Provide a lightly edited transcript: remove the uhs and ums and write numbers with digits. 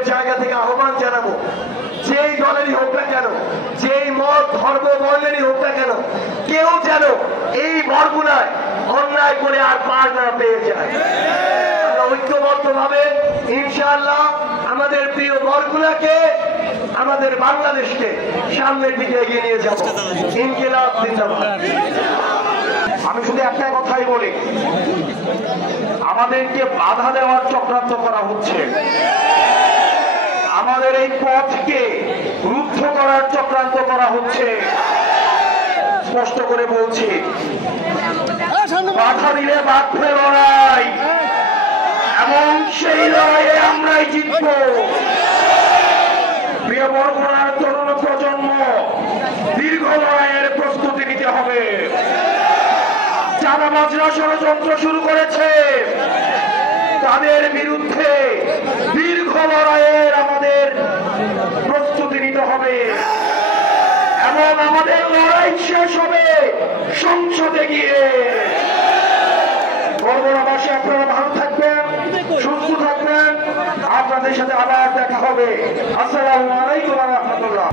মনের জায়গা থেকে আহ্বান জানাবো, যেই দলেরই হোক না কেন, যেই মত ধর্ম বর্ণেরই হোক না কেন, কেউ যেন এই বরগুনায় অন্যায় করে আর পার না পেয়ে যায়। আমরা ঐক্যবদ্ধভাবে ইনশাআল্লাহ আমাদের প্রিয় বরগুনাকে, আমাদের বাংলাদেশকে সামনের দিকে এগিয়ে নিয়ে যাব। ইনকিলাব জিন্দাবাদ। আমি শুধু একটাই কথাই বলি, আমাদেরকে বাধা দেওয়ার চক্রান্ত করা হচ্ছে, আমাদের এই পথকে রুদ্ধ করার চক্রান্ত করা হচ্ছে। স্পষ্ট করে বলছি, বাধা দিলে বাঁধবে লড়াই, এমন সেই লড়াইয়ে আমরাই জিতব। প্রিয় বরগুনার তরুণ প্রজন্ম, দীর্ঘ লড়াইয়ের প্রস্তুতি নিতে হবে। চাঁদাবাজরা ষড়যন্ত্র শুরু করেছে, তাদের বিরুদ্ধে দীর্ঘ লড়াইয়ের আমাদের প্রস্তুতি নিতে হবে এবং আমাদের লড়াই শেষ হবে সংসদে গিয়ে। বরগুনাবাসী, আপনারা ভালো থাকবেন, সুস্থ থাকবেন, আপনাদের সাথে আবার দেখা হবে। আসসালামু আলাইকুম ওয়া রাহমাতুল্লাহ।